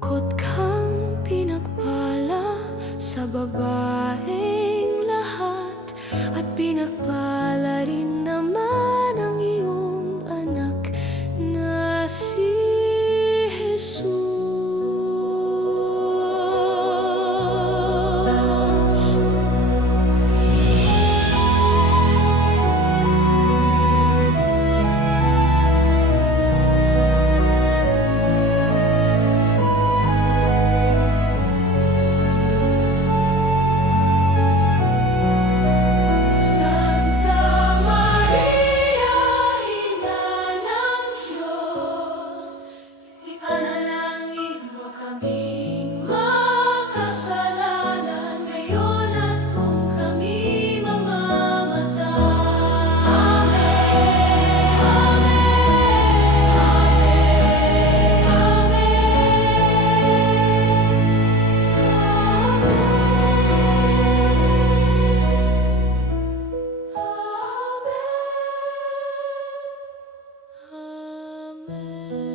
Takot kang pinagpala sa babae. moment.